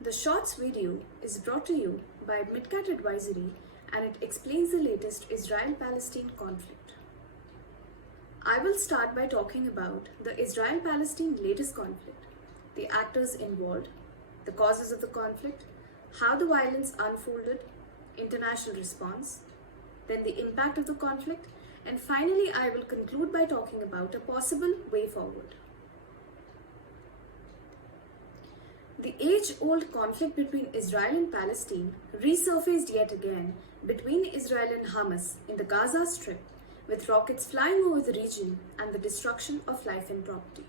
The Shorts video is brought to you by Midcat Advisory and it explains the latest Israel-Palestine conflict. I will start by talking about the Israel-Palestine latest conflict, the actors involved, the causes of the conflict, how the violence unfolded, international response, then the impact of the conflict, and finally I will conclude by talking about a possible way forward. The age-old conflict between Israel and Palestine resurfaced yet again between Israel and Hamas in the Gaza Strip, with rockets flying over the region and the destruction of life and property.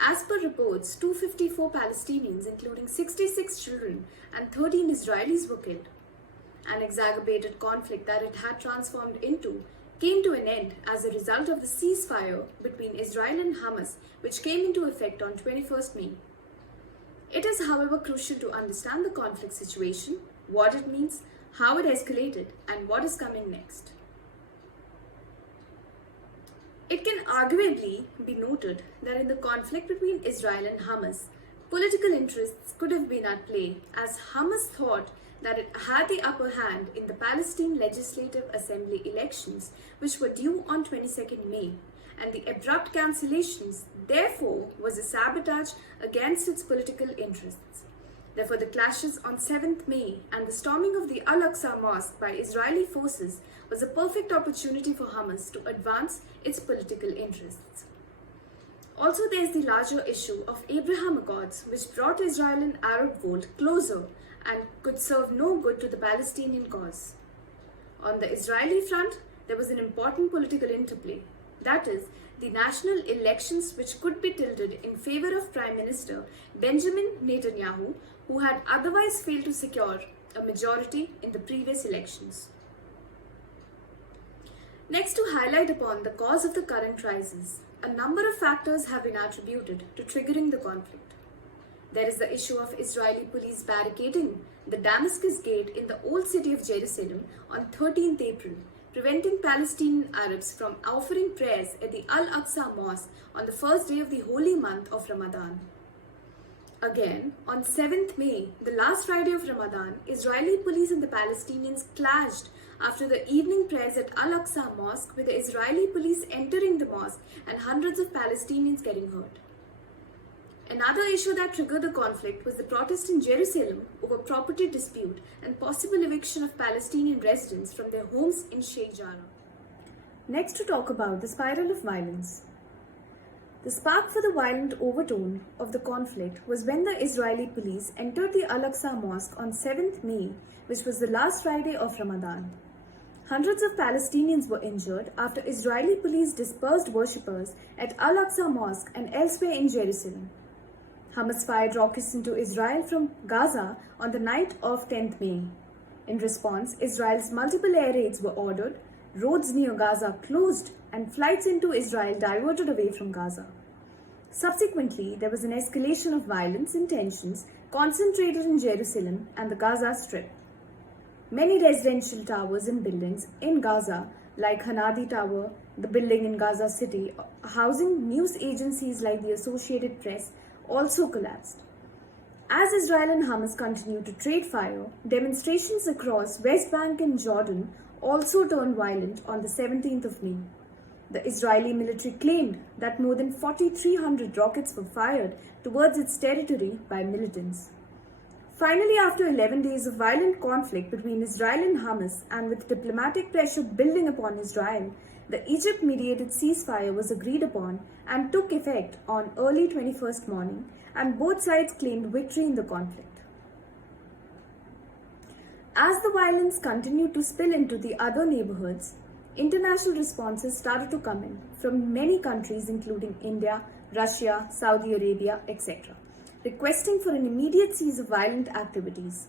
As per reports, 254 Palestinians, including 66 children and 13 Israelis, were killed. An exacerbated conflict that it had transformed into came to an end as a result of the ceasefire between Israel and Hamas, which came into effect on 21st May. It is, however, crucial to understand the conflict situation, what it means, how it escalated, and what is coming next. It can arguably be noted that in the conflict between Israel and Hamas, political interests could have been at play, as Hamas thought that it had the upper hand in the Palestine Legislative Assembly elections, which were due on 22nd May, and the abrupt cancellations, therefore, was a sabotage against its political interests. Therefore, the clashes on 7th May and the storming of the Al-Aqsa Mosque by Israeli forces was a perfect opportunity for Hamas to advance its political interests. Also, there is the larger issue of Abraham Accords, which brought Israel and Arab world closer and could serve no good to the Palestinian cause. On the Israeli front, there was an important political interplay. That is, the national elections, which could be tilted in favor of Prime Minister Benjamin Netanyahu, who had otherwise failed to secure a majority in the previous elections. Next, to highlight upon the cause of the current crisis, a number of factors have been attributed to triggering the conflict. There is the issue of Israeli police barricading the Damascus Gate in the old city of Jerusalem on 13th April, preventing Palestinian Arabs from offering prayers at the Al-Aqsa Mosque on the first day of the holy month of Ramadan. Again, on 7th May, the last Friday of Ramadan, Israeli police and the Palestinians clashed after the evening prayers at Al-Aqsa Mosque, with the Israeli police entering the mosque and hundreds of Palestinians getting hurt. Another issue that triggered the conflict was the protest in Jerusalem over property dispute and possible eviction of Palestinian residents from their homes in Sheikh Jarrah. Next, to talk about the spiral of violence. The spark for the violent overtone of the conflict was when the Israeli police entered the Al-Aqsa Mosque on 7th May, which was the last Friday of Ramadan. Hundreds of Palestinians were injured after Israeli police dispersed worshippers at Al-Aqsa Mosque and elsewhere in Jerusalem. Hamas fired rockets into Israel from Gaza on the night of 10th May. In response, Israel's multiple air raids were ordered, roads near Gaza closed, and flights into Israel diverted away from Gaza. Subsequently, there was an escalation of violence and tensions concentrated in Jerusalem and the Gaza Strip. Many residential towers and buildings in Gaza, like Hanadi Tower, the building in Gaza City, housing news agencies like the Associated Press, also collapsed. As Israel and Hamas continued to trade fire, demonstrations across West Bank and Jordan also turned violent on the 17th of May. The Israeli military claimed that more than 4,300 rockets were fired towards its territory by militants. Finally, after 11 days of violent conflict between Israel and Hamas, and with diplomatic pressure building upon Israel, the Egypt-mediated ceasefire was agreed upon and took effect on early 21st morning, and both sides claimed victory in the conflict. As the violence continued to spill into the other neighborhoods, international responses started to come in from many countries including India, Russia, Saudi Arabia, etc., requesting for an immediate cease of violent activities.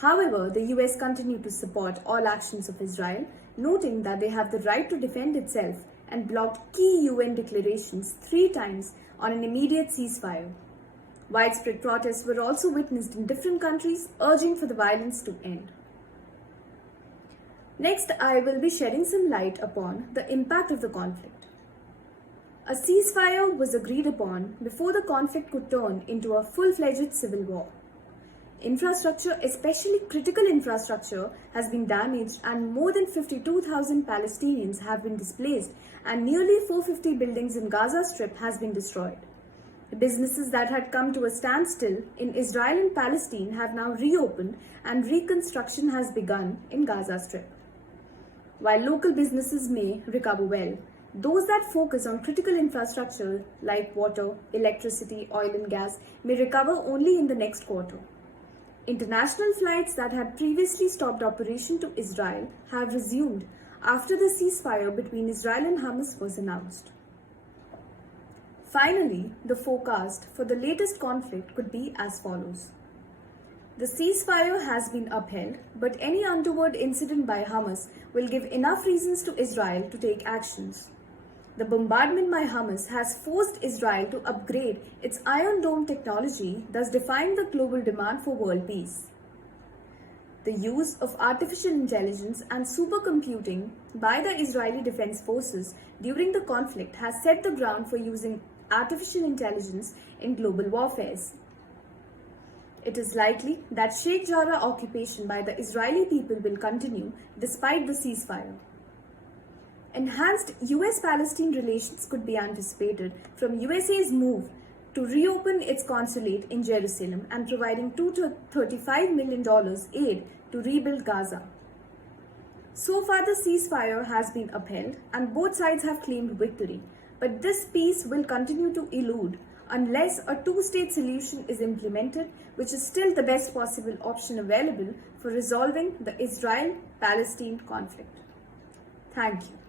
However, the US continued to support all actions of Israel, noting that they have the right to defend itself, and blocked key UN declarations 3 times on an immediate ceasefire. Widespread protests were also witnessed in different countries, urging for the violence to end. Next, I will be shedding some light upon the impact of the conflict. A ceasefire was agreed upon before the conflict could turn into a full-fledged civil war. Infrastructure, especially critical infrastructure, has been damaged and more than 52,000 Palestinians have been displaced and nearly 450 buildings in Gaza Strip has been destroyed. The businesses that had come to a standstill in Israel and Palestine have now reopened and reconstruction has begun in Gaza Strip. While local businesses may recover well, those that focus on critical infrastructure like water, electricity, oil and gas may recover only in the next quarter. International flights that had previously stopped operation to Israel have resumed after the ceasefire between Israel and Hamas was announced. Finally, the forecast for the latest conflict could be as follows. The ceasefire has been upheld, but any untoward incident by Hamas will give enough reasons to Israel to take actions. The bombardment by Hamas has forced Israel to upgrade its Iron Dome technology, thus defying the global demand for world peace. The use of artificial intelligence and supercomputing by the Israeli Defense Forces during the conflict has set the ground for using artificial intelligence in global warfares. It is likely that Sheikh Jarrah occupation by the Israeli people will continue despite the ceasefire. Enhanced US-Palestine relations could be anticipated from USA's move to reopen its consulate in Jerusalem and providing $2 to $35 million aid to rebuild Gaza. So far, the ceasefire has been upheld and both sides have claimed victory, but this peace will continue to elude unless a two-state solution is implemented, which is still the best possible option available for resolving the Israel-Palestine conflict. Thank you.